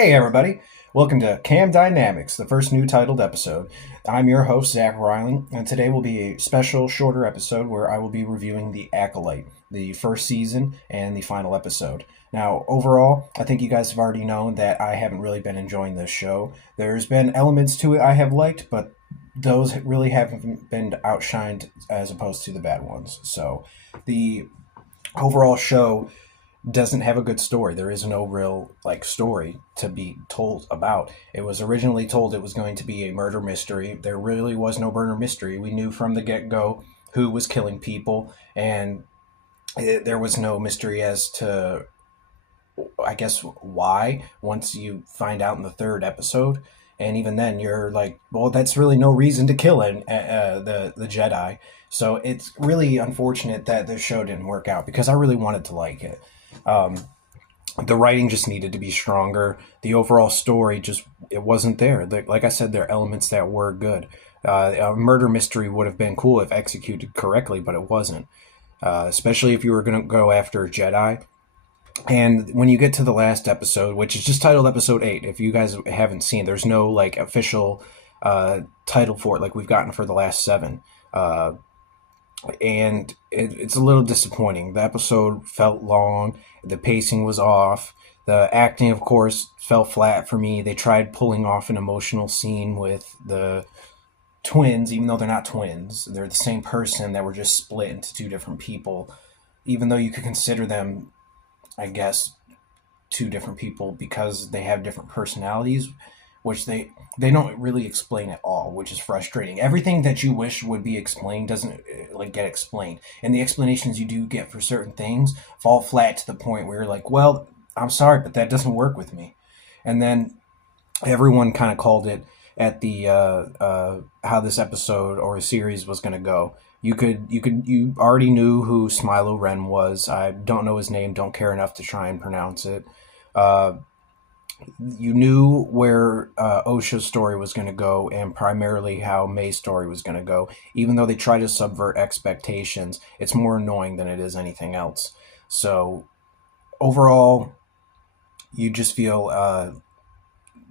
Hey, everybody. Welcome to Cam Dynamics, the first new titled episode. I'm your host, Zach Riley, and today will be a special, shorter episode where I will be reviewing The Acolyte, the first season and the final episode. Now, overall, I think you guys have already known that I haven't really been enjoying this show. There's been elements to it I have liked, but those really haven't been outshined as opposed to the bad ones. So, the overall show doesn't have a good story. There is no real story to be told about. It was originally told it was going to be a murder mystery. There really was no murder mystery. We knew from the get-go who was killing people, and there was no mystery as to, I guess, why once you find out in the third episode. And even then you're like, well, that's really no reason to kill the Jedi. So it's really unfortunate that the show didn't work out because I really wanted to like it. um, the writing just needed to be stronger. The overall story just it wasn't there. Like I said, there are elements that were good. A murder mystery would have been cool if executed correctly, but it wasn't. Especially if you were going to go after a Jedi. And when you get to the last episode, which is just titled Episode 8, if you guys haven't seen, there's no official title for it like we've gotten for the last seven. And it's a little disappointing. The episode felt long, the pacing was off, the acting, of course, fell flat for me. They tried pulling off an emotional scene with the twins, even though they're not twins. They're the same person that were just split into two different people, even though you could consider them, I guess, two different people because they have different personalities, which they don't really explain at all, which is frustrating. Everything that you wish would be explained doesn't get explained, and the explanations you do get for certain things fall flat to the point where you're like, well, I'm sorry, but that doesn't work with me. And then everyone kind of called it at the how this episode or a series was going to go. You already knew who Smilo Ren was. I don't know his name, don't care enough to try and pronounce it. uh, you knew where Osha's story was going to go, and primarily how May's story was going to go. Even though they try to subvert expectations, it's more annoying than it is anything else. So overall, you just feel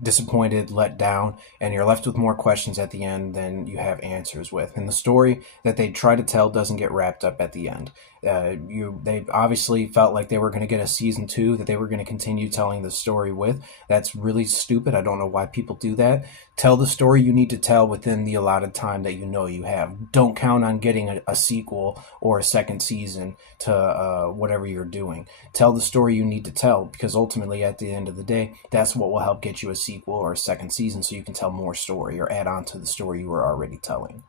disappointed, let down, and you're left with more questions at the end than you have answers with. And the story that they try to tell doesn't get wrapped up at the end. They obviously felt like they were going to get a season two that they were going to continue telling the story with. That's really stupid. I don't know why people do that. Tell the story you need to tell within the allotted time that you know you have. Don't count on getting a sequel or a second season to whatever you're doing. Tell the story you need to tell, because ultimately at the end of the day, that's what will help get you a sequel or a second season, so you can tell more story or add on to the story you were already telling.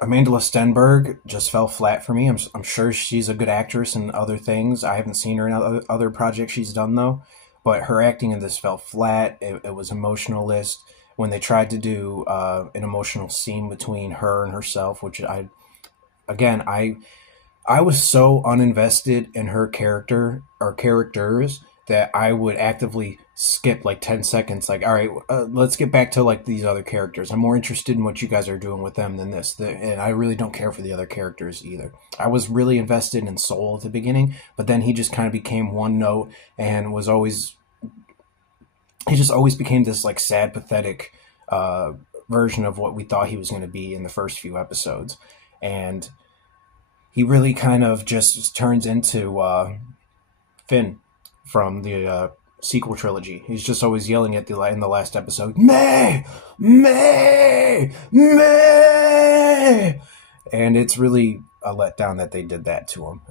Amanda Stenberg just fell flat for me. I'm sure she's a good actress in other things. I haven't seen her in other projects she's done, though. But her acting in this fell flat. It was emotionalist. When they tried to do an emotional scene between her and herself, which again, I was so uninvested in her character or characters that I would actively skip like 10 seconds. Like, all right, let's get back to these other characters. I'm more interested in what you guys are doing with them than this. And I really don't care for the other characters either. I was really invested in Soul at the beginning, but then he just kind of became one note and he just always became this sad, pathetic version of what we thought he was going to be in the first few episodes. And he really kind of just turns into Finn from the sequel trilogy. He's just always yelling at in the last episode, May, May, May, and it's really a letdown that they did that to him.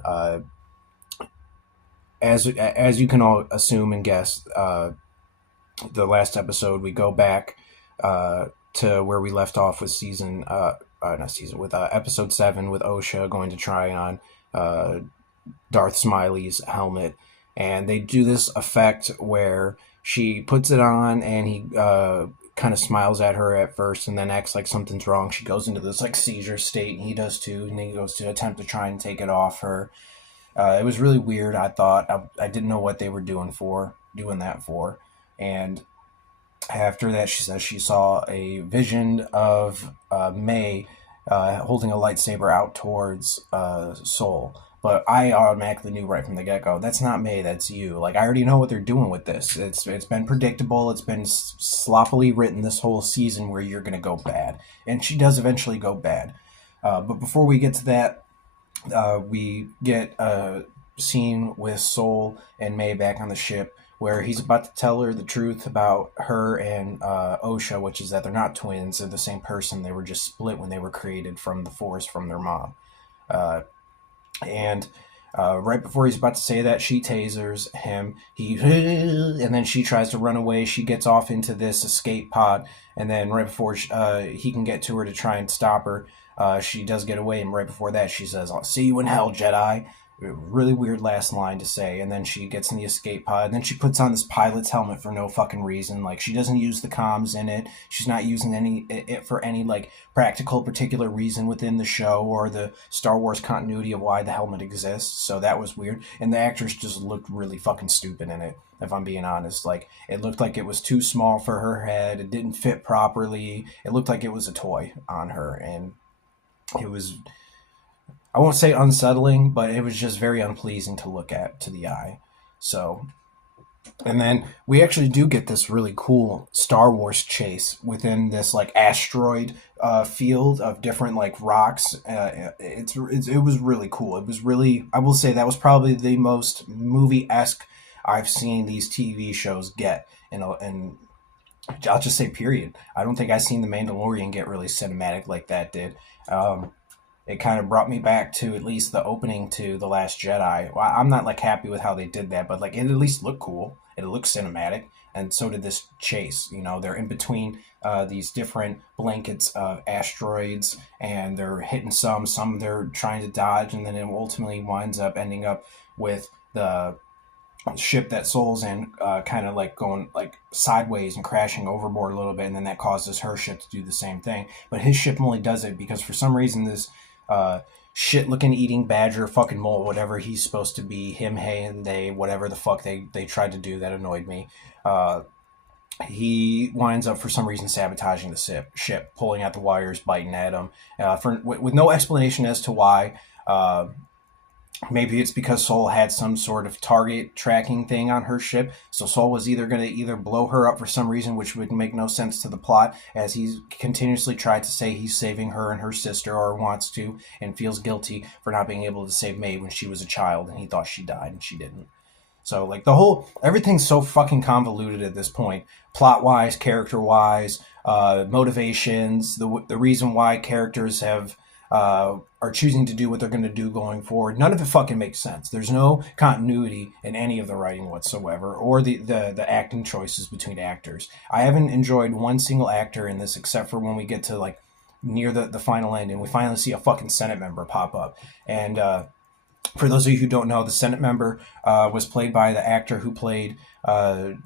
As you can all assume and guess, the last episode we go back to where we left off with episode 7 with Osha going to try on Darth Smiley's helmet, and they do this effect where she puts it on and he kind of smiles at her at first and then acts like something's wrong. She goes into this seizure state, and he does too, and then he goes to attempt to try and take it off her. It was really weird. I thought I didn't know what they were doing that for. And after that, she says she saw a vision of May holding a lightsaber out towards Soul. But I automatically knew right from the get go, that's not May, that's you. Like, I already know what they're doing with this. It's been predictable. It's been sloppily written this whole season where you're gonna go bad, and she does eventually go bad. But before we get to that, we get a scene with Soul and May back on the ship where he's about to tell her the truth about her and Osha, which is that they're not twins. They're the same person. They were just split when they were created from the Force from their mom. Uh, and right before he's about to say that, she tasers him. And then she tries to run away. She gets off into this escape pod, and then right before he can get to her to try and stop her, she does get away. And right before that, she says, "I'll see you in hell, Jedi." Really weird last line to say. And then she gets in the escape pod, and then she puts on this pilot's helmet for no fucking reason. Like, she doesn't use the comms in it. She's not using it for any like practical particular reason within the show or the Star Wars continuity of why the helmet exists. So that was weird. And the actress just looked really fucking stupid in it, if I'm being honest. Like, it looked like it was too small for her head. It didn't fit properly. It looked like it was a toy on her, and it was, I won't say unsettling, but it was just very unpleasing to look at to the eye. So, and then we actually do get this really cool Star Wars chase within this like asteroid field of different like rocks. It was really cool. It was really, I will say, that was probably the most movie esque I've seen these TV shows get. And I'll just say, period. I don't think I've seen The Mandalorian get really cinematic like that did. It kind of brought me back to at least the opening to The Last Jedi. Well, I'm not like happy with how they did that, but like it at least looked cool. It looked cinematic, and so did this chase. You know, they're in between these different blankets of asteroids, and they're hitting some they're trying to dodge, and then it ultimately winds up ending up with the ship that Soul's in, kind of like going like sideways and crashing overboard a little bit, and then that causes her ship to do the same thing. But his ship only does it because for some reason this shit looking eating badger fucking mole, whatever he's supposed to be, him, hey, and they, whatever the fuck they tried to do that annoyed me. He winds up for some reason sabotaging the ship, pulling out the wires, biting at him, with no explanation as to why. Maybe it's because Soul had some sort of target tracking thing on her ship. So Soul was either going to either blow her up for some reason, which would make no sense to the plot, as he's continuously tried to say he's saving her and her sister, or wants to, and feels guilty for not being able to save May when she was a child and he thought she died and she didn't. So like everything's so fucking convoluted at this point, plot wise, character wise, motivations, the reason why characters have are choosing to do what they're going to do going forward. None of it fucking makes sense. There's no continuity in any of the writing whatsoever, or the acting choices between actors. I haven't enjoyed one single actor in this except for when we get to like near the final end and we finally see a fucking Senate member pop up. And for those of you who don't know, the Senate member was played by the actor who played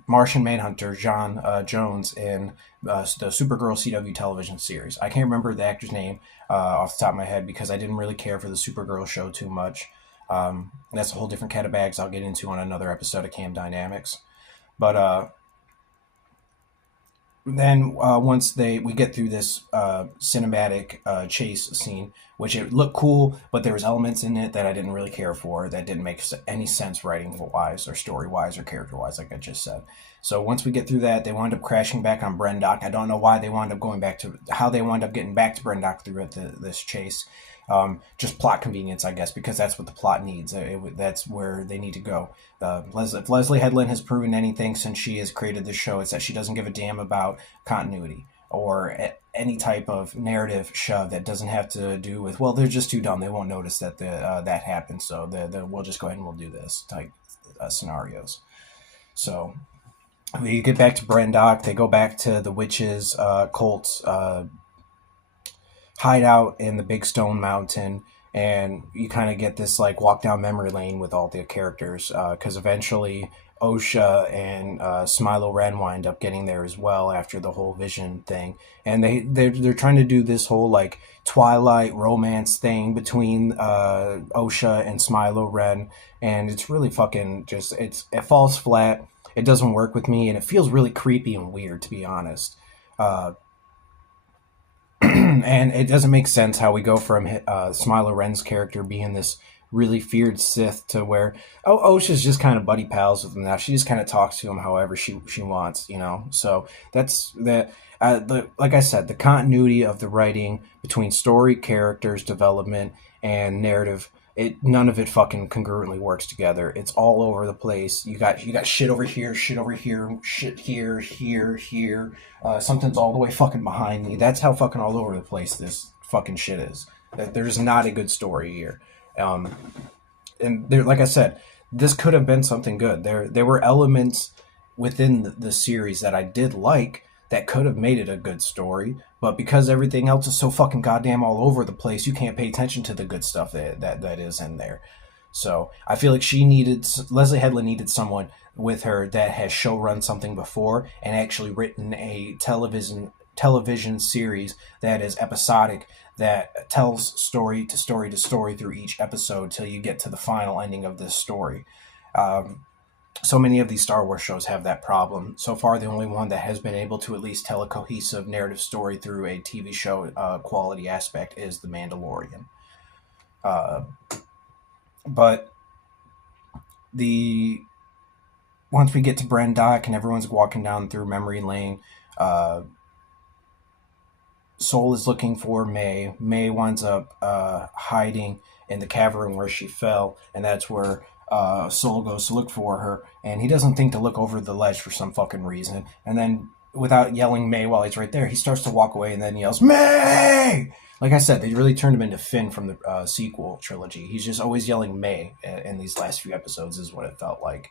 Martian Manhunter, John Jones, in the Supergirl CW television series. I can't remember the actor's name off the top of my head because I didn't really care for the Supergirl show too much. That's a whole different cat of bags I'll get into on another episode of Cam Dynamics. But then once we get through this cinematic chase scene, which it looked cool, but there was elements in it that I didn't really care for, that didn't make any sense writing wise or story wise or character wise, like I just said. So once we get through that, they wind up crashing back on Brendock. I don't know why they wound up how they wound up getting back to Brendock through this chase. Just plot convenience, I guess, because that's what the plot needs. That's where they need to go. If Leslie Headland has proven anything since she has created this show, it's that she doesn't give a damn about continuity or any type of narrative shove that doesn't have to do with, well, they're just too dumb. They won't notice that that happened, so we'll just go ahead and we'll do this type scenarios. So we get back to Brendock. They go back to the witches' cult's hideout in the Big Stone Mountain, and you kind of get this like walk down memory lane with all the characters, because eventually Osha and Smilo Ren wind up getting there as well after the whole vision thing, and they're trying to do this whole like Twilight romance thing between Osha and Smilo Ren, and it's really fucking just it falls flat. It doesn't work with me, and it feels really creepy and weird, to be honest. And it doesn't make sense how we go from Smilo Ren's character being this really feared Sith to where Osha's just kind of buddy pals with him now. She just kind of talks to him however she wants, you know. So that's that. Like I said, the continuity of the writing between story, characters, development, and narrative, none of it fucking congruently works together. It's all over the place. You got shit over here, shit over here, shit here, here, here. Something's all the way fucking behind me. That's how fucking all over the place this fucking shit is. There's not a good story here. And there, like I said, this could have been something good. There were elements within the series that I did like that could have made it a good story, but because everything else is so fucking goddamn all over the place, you can't pay attention to the good stuff that is in there. So I feel like Leslie Headland needed someone with her that has show run something before and actually written a television series that is episodic, that tells story to story to story through each episode till you get to the final ending of this story. So many of these Star Wars shows have that problem. So far, the only one that has been able to at least tell a cohesive narrative story through a TV show quality aspect is The Mandalorian. But once we get to Brendok and everyone's walking down through memory lane, Soul is looking for May. May winds up hiding in the cavern where she fell, and that's where Soul goes to look for her, and he doesn't think to look over the ledge for some fucking reason. And then, without yelling May while he's right there, he starts to walk away and then yells, May! Like I said, they really turned him into Finn from the sequel trilogy. He's just always yelling May in these last few episodes is what it felt like.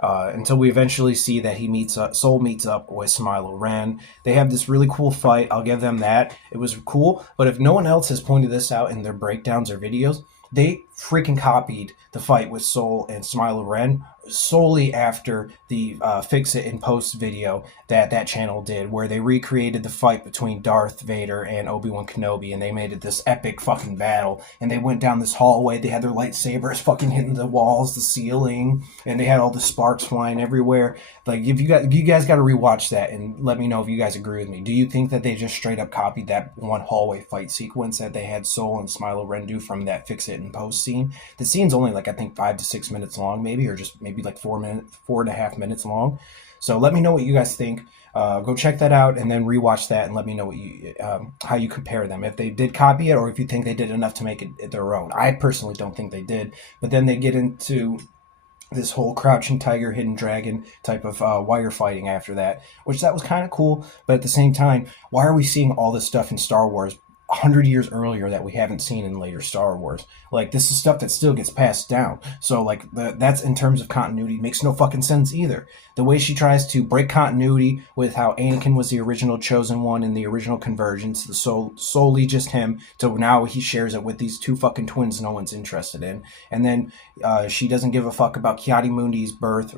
Until we eventually see that Soul meets up with Smilo Ren. They have this really cool fight. I'll give them that. It was cool, but if no one else has pointed this out in their breakdowns or videos, they freaking copied the fight with Soul and Smilo Ren solely after the Fix It in Post video that channel did, where they recreated the fight between Darth Vader and Obi-Wan Kenobi, and they made it this epic fucking battle, and they went down this hallway, they had their lightsabers fucking hitting the walls, the ceiling, and they had all the sparks flying everywhere. Like, if you guys got to rewatch that and let me know if you guys agree with me. Do you think that they just straight up copied that one hallway fight sequence that they had Soul and Smilo Ren do from that Fix It in Post scene? The scene's only like, I think, 5 to 6 minutes long, maybe, or just maybe like 4.5 minutes long. So let me know what you guys think. Go check that out and then rewatch that and let me know what how you compare them. If they did copy it or if you think they did enough to make it their own. I personally don't think they did. But then they get into this whole crouching tiger, hidden dragon type of wire fighting after that, which that was kind of cool. But at the same time, why are we seeing all this stuff in Star Wars 100 years earlier that we haven't seen in later Star Wars? Like, this is stuff that still gets passed down. So, like, that's in terms of continuity makes no fucking sense either. The way she tries to break continuity with how Anakin was the original chosen one in the original convergence, solely just him, to now he shares it with these two fucking twins no one's interested in. And then she doesn't give a fuck about Kiadi-Mundi's birth,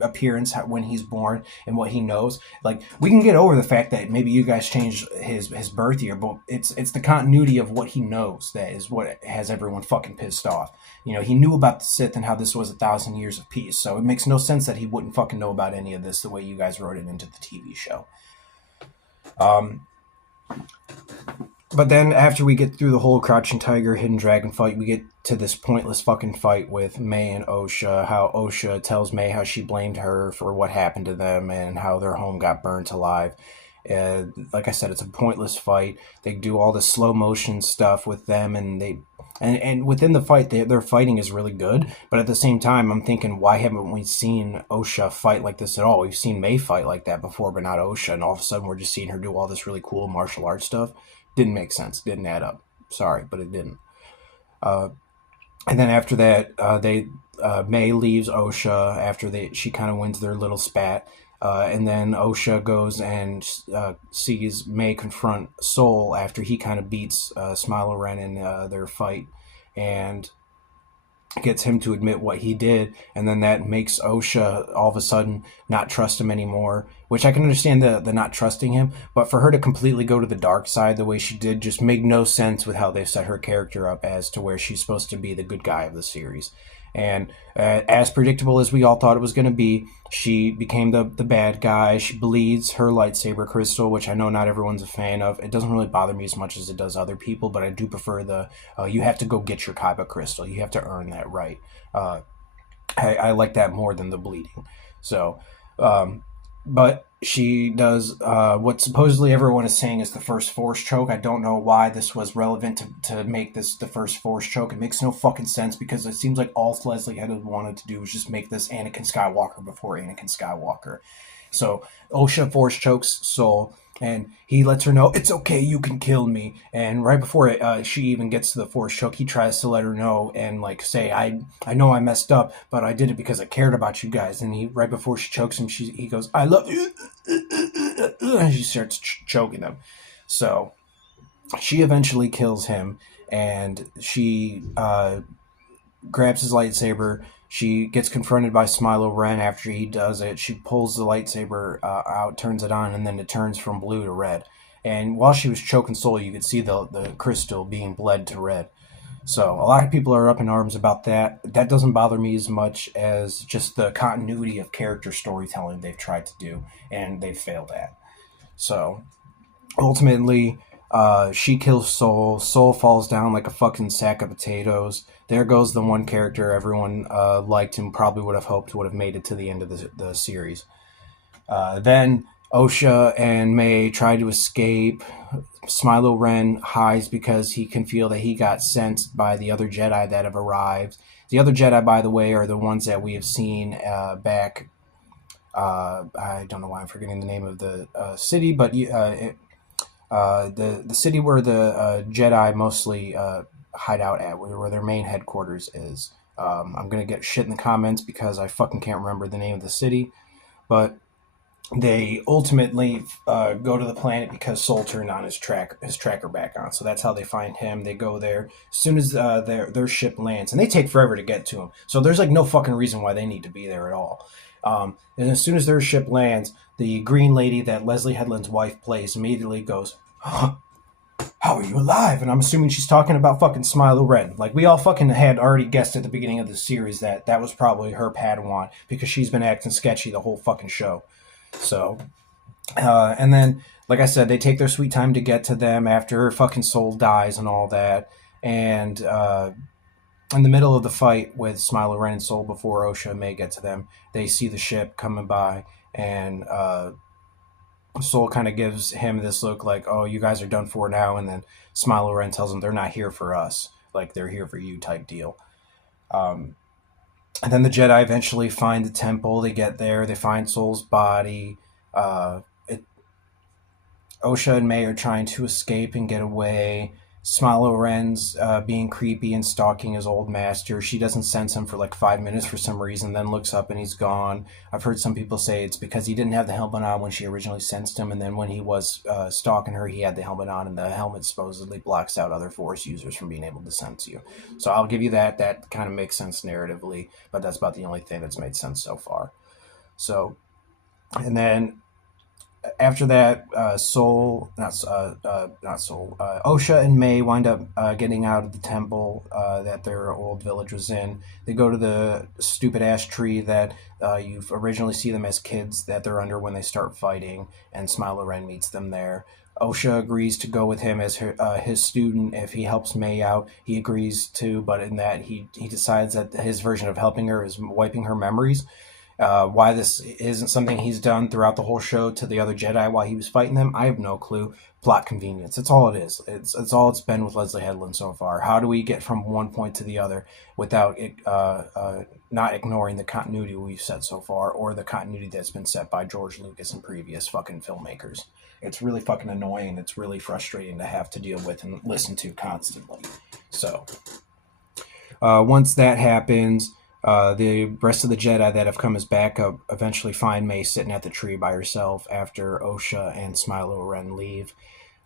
appearance when he's born and what he knows. Like, we can get over the fact that maybe you guys changed his birth year, but it's the continuity of what he knows that is what has everyone fucking pissed off. You know, he knew about the Sith and how this was 1,000 years of peace, so it makes no sense that he wouldn't fucking know about any of this the way you guys wrote it into the TV show. But then after we get through the whole Crouching Tiger, Hidden Dragon fight, we get to this pointless fucking fight with May and Osha, how Osha tells May how she blamed her for what happened to them and how their home got burnt alive. Like I said, it's a pointless fight. They do all this slow motion stuff with them, and within the fight, their fighting is really good. But at the same time, I'm thinking, why haven't we seen Osha fight like this at all? We've seen May fight like that before, but not Osha. And all of a sudden, we're just seeing her do all this really cool martial arts stuff. Didn't make sense. Didn't add up. Sorry, but it didn't. And then after that, May leaves Osha after she kind of wins their little spat. And then Osha goes and sees May confront Soul after he kind of beats Smilo Ren in their fight and gets him to admit what he did. And then that makes Osha all of a sudden not trust him anymore, which I can understand the not trusting him. But for her to completely go to the dark side the way she did just made no sense with how they've set her character up as to where she's supposed to be the good guy of the series. And as predictable as we all thought it was going to be, she became the bad guy. She bleeds her lightsaber crystal, which I know not everyone's a fan of. It doesn't really bother me as much as it does other people, but I do prefer the you have to go get your Kyber crystal. You have to earn that right. Uh, I like that more than the bleeding. So, um, but she does what supposedly everyone is saying is the first force choke. I don't know why this was relevant to make this the first force choke. It makes no fucking sense because it seems like all Leslie had wanted to do was just make this Anakin Skywalker before Anakin Skywalker. So Osha force chokes Soul, and he lets her know it's okay, you can kill me. And right before she even gets to the force choke, he tries to let her know and like say, I know I messed up, but I did it because I cared about you guys. And he right before she chokes him, he goes, I love you, and she starts choking him. So she eventually kills him, and she grabs his lightsaber. She gets confronted by Smilo Ren after he does it. She pulls the lightsaber out, turns it on, and then it turns from blue to red. And while she was choking Soul, you could see the crystal being bled to red. So a lot of people are up in arms about that. That doesn't bother me as much as just the continuity of character storytelling they've tried to do, and they've failed at. So ultimately, she kills Soul. Soul falls down like a fucking sack of potatoes. There goes the one character everyone liked and probably would have hoped would have made it to the end of the series. Then Osha and May try to escape. Smilo Ren hides because he can feel that he got sent by the other Jedi that have arrived. The other Jedi, by the way, are the ones that we have seen back. I don't know why I'm forgetting the name of the city, but the city where the Jedi mostly hide out at, where their main headquarters is. I'm gonna get shit in the comments because I fucking can't remember the name of the city, but they ultimately go to the planet because Soul turned on his tracker back on. So that's how they find him. They go there as soon as their ship lands, and they take forever to get to him. So there's like no fucking reason why they need to be there at all. And as soon as their ship lands, the green lady that Leslie Headland's wife plays immediately goes, huh, how are you alive? And I'm assuming she's talking about fucking Smilo Ren. Like, we all fucking had already guessed at the beginning of the series that that was probably her Padawan because she's been acting sketchy the whole fucking show. So, and then, like I said, they take their sweet time to get to them after her fucking Soul dies and all that. And in the middle of the fight with Smilo Ren and Soul before Osha and May get to them, they see the ship coming by, and Soul kind of gives him this look like, oh, you guys are done for now. And then Smilo Ren tells them they're not here for us. Like, they're here for you type deal. And then the Jedi eventually find the temple. They get there. They find Soul's body. Osha and May are trying to escape and get away. Smilo Ren's being creepy and stalking his old master. She doesn't sense him for like 5 minutes for some reason, then looks up and he's gone. I've heard some people say it's because he didn't have the helmet on when she originally sensed him, and then when he was stalking her, he had the helmet on, and the helmet supposedly blocks out other Force users from being able to sense you. So I'll give you that. That kind of makes sense narratively, but that's about the only thing that's made sense so far. So, and then after that, Osha and May wind up getting out of the temple that their old village was in. They go to the stupid ash tree that you originally see them as kids that they're under when they start fighting, and Smilo Ren meets them there. Osha agrees to go with him as his student if he helps May out. He agrees to, but in that he decides that his version of helping her is wiping her memories. Why this isn't something he's done throughout the whole show to the other Jedi while he was fighting them, I have no clue. Plot convenience. That's all it is. It's all it's been with Leslie Headland so far. How do we get from one point to the other without not ignoring the continuity we've set so far, or the continuity that's been set by George Lucas and previous fucking filmmakers? It's really fucking annoying. It's really frustrating to have to deal with and listen to constantly. So, once that happens, the rest of the Jedi that have come as backup eventually find May sitting at the tree by herself after Osha and Smilo Ren leave.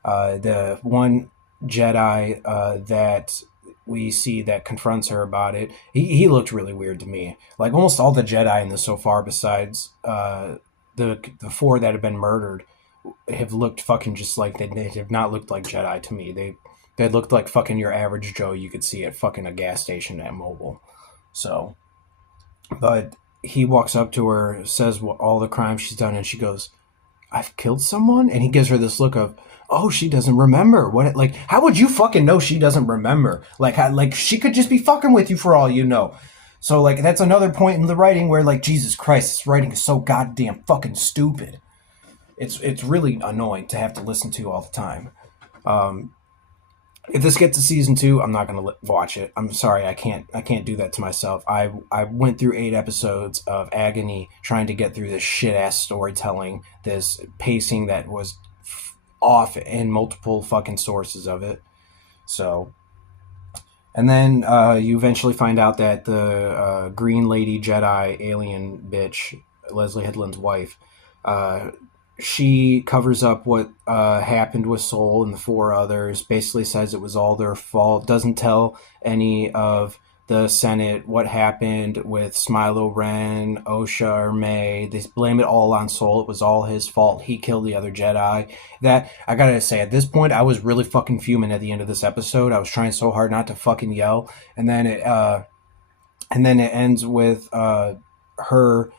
The one Jedi that we see that confronts her about it, he looked really weird to me. Like, almost all the Jedi in this so far, besides the four that have been murdered, have looked fucking just like they have not looked like Jedi to me. They looked like fucking your average Joe you could see at fucking a gas station at Mobile. So, but he walks up to her, says all the crimes she's done, and she goes, "I've killed someone?" And he gives her this look of, "Oh, she doesn't remember what." Like, how would you fucking know she doesn't remember? Like she could just be fucking with you for all you know. So, like, that's another point in the writing where, like, Jesus Christ, this writing is so goddamn fucking stupid. It's really annoying to have to listen to all the time. If this gets to season 2, I'm not gonna watch it. I'm sorry, I can't do that to myself. I went through 8 episodes of agony trying to get through this shit ass storytelling, this pacing that was off in multiple fucking sources of it. So, and then you eventually find out that the Green Lady Jedi alien bitch, Leslie Headland's wife, she covers up what happened with Soul and the 4 others, basically says it was all their fault, doesn't tell any of the Senate what happened with Smilo Ren, Osha, or May. They blame it all on Soul. It was all his fault. He killed the other Jedi. That, I gotta say, at this point, I was really fucking fuming at the end of this episode. I was trying so hard not to fucking yell. And then it ends with her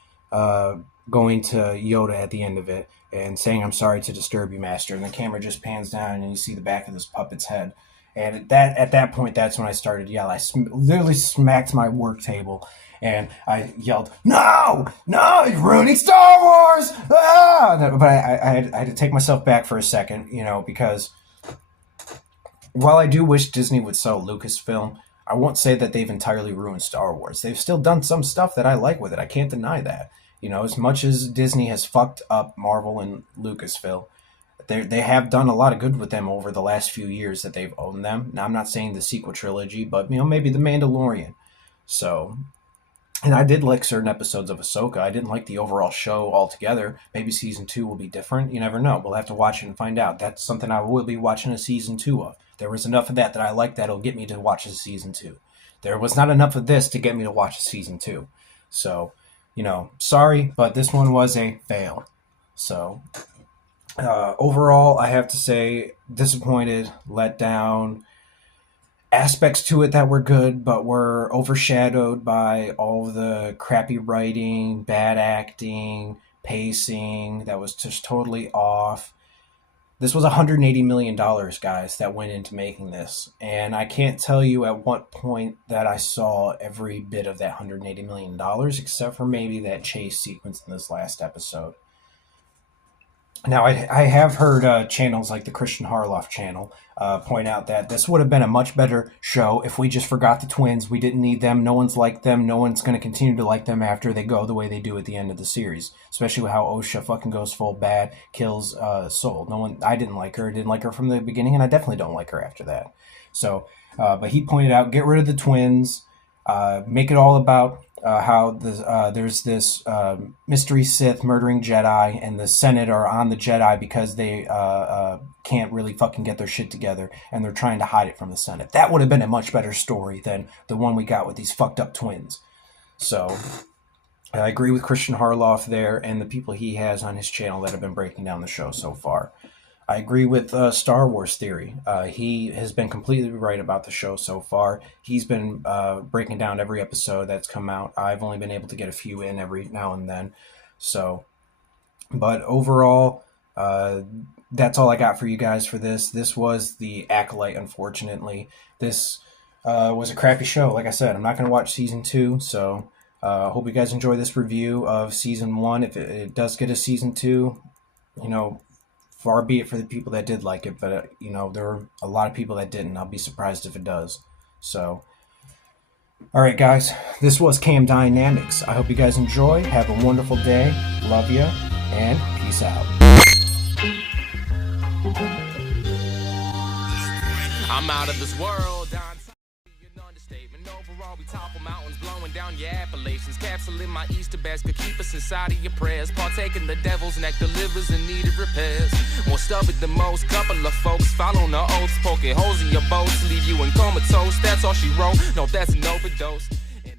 going to Yoda at the end of it and saying, "I'm sorry to disturb you, Master." And the camera just pans down and you see the back of this puppet's head. And at that point, that's when I started to yell. I literally smacked my work table and I yelled, "No! No! He's ruining Star Wars!" Ah! But I had to take myself back for a second, because while I do wish Disney would sell Lucasfilm, I won't say that they've entirely ruined Star Wars. They've still done some stuff that I like with it. I can't deny that. As much as Disney has fucked up Marvel and Lucasfilm, they have done a lot of good with them over the last few years that they've owned them. Now, I'm not saying the sequel trilogy, but, maybe The Mandalorian. So, and I did like certain episodes of Ahsoka. I didn't like the overall show altogether. Maybe season 2 will be different. You never know. We'll have to watch it and find out. That's something I will be watching a season 2 of. There was enough of that I liked that'll get me to watch a season 2. There was not enough of this to get me to watch a season 2. So, sorry, but this one was a fail. So, overall, I have to say, disappointed, let down. Aspects to it that were good, but were overshadowed by all of the crappy writing, bad acting, pacing that was just totally off. This was $180 million, guys, that went into making this. And I can't tell you at what point that I saw every bit of that $180 million, except for maybe that chase sequence in this last episode. Now, I have heard channels like the Christian Harloff channel point out that this would have been a much better show if we just forgot the twins. We didn't need them. No one's liked them. No one's going to continue to like them after they go the way they do at the end of the series. Especially with how Osha fucking goes full bad, kills Soul. I didn't like her. Didn't like her from the beginning, and I definitely don't like her after that. So, but he pointed out, get rid of the twins. Make it all about how there's this mystery Sith murdering Jedi, and the Senate are on the Jedi because they can't really fucking get their shit together, and they're trying to hide it from the Senate. That would have been a much better story than the one we got with these fucked up twins. So I agree with Christian Harloff there and the people he has on his channel that have been breaking down the show so far. I agree with Star Wars Theory. He has been completely right about the show so far. He's been breaking down every episode that's come out. I've only been able to get a few in every now and then. So, but overall, that's all I got for you guys for this. This was the Acolyte, unfortunately. This was a crappy show. Like I said, I'm not going to watch Season 2, so I hope you guys enjoy this review of Season 1. If it does get a Season 2, far be it for the people that did like it, but, there are a lot of people that didn't. I'll be surprised if it does. So, all right, guys, this was Cam Dynamics. I hope you guys enjoy. Have a wonderful day. Love you, and peace out. I'm out of this world. Understatement. Overall, we topple mountains, blowing down your Appalachians. Capsule in my Easter basket, keep us inside of your prayers. Partake in the devil's nectar, livers in need of repairs. More stubborn than most, couple of folks following the oaths, poking holes in your boats, leave you in comatose. That's all she wrote. No, that's an overdose.